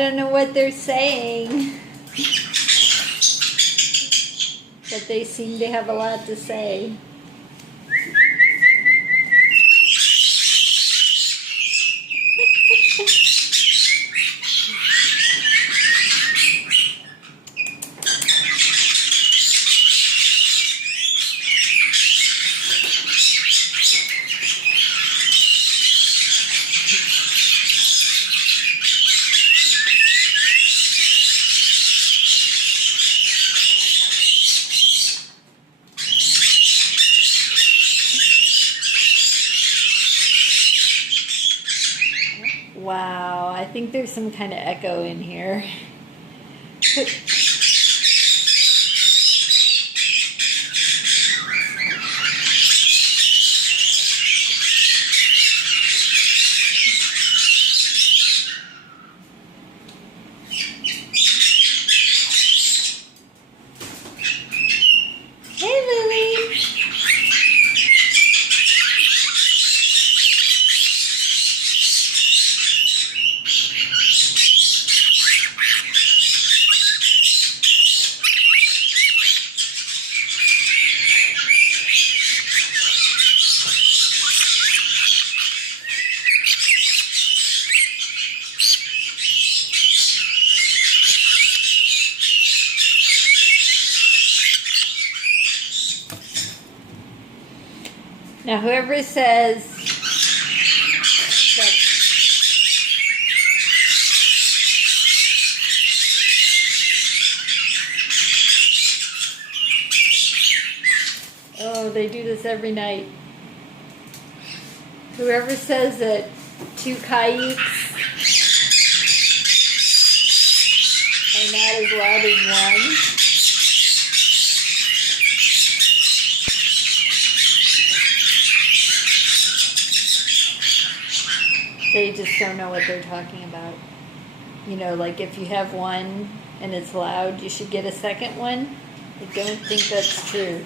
don't know what they're saying. But they seem to have a lot to say. Wow, I think there's some kind of echo in here. Hey, Lily. Now, whoever says that oh, they do this every night. Whoever says that 2 caiques are not as loud as one, they just don't know what they're talking about. You know, like if you have one and it's loud, you should get a second one. I don't think that's true.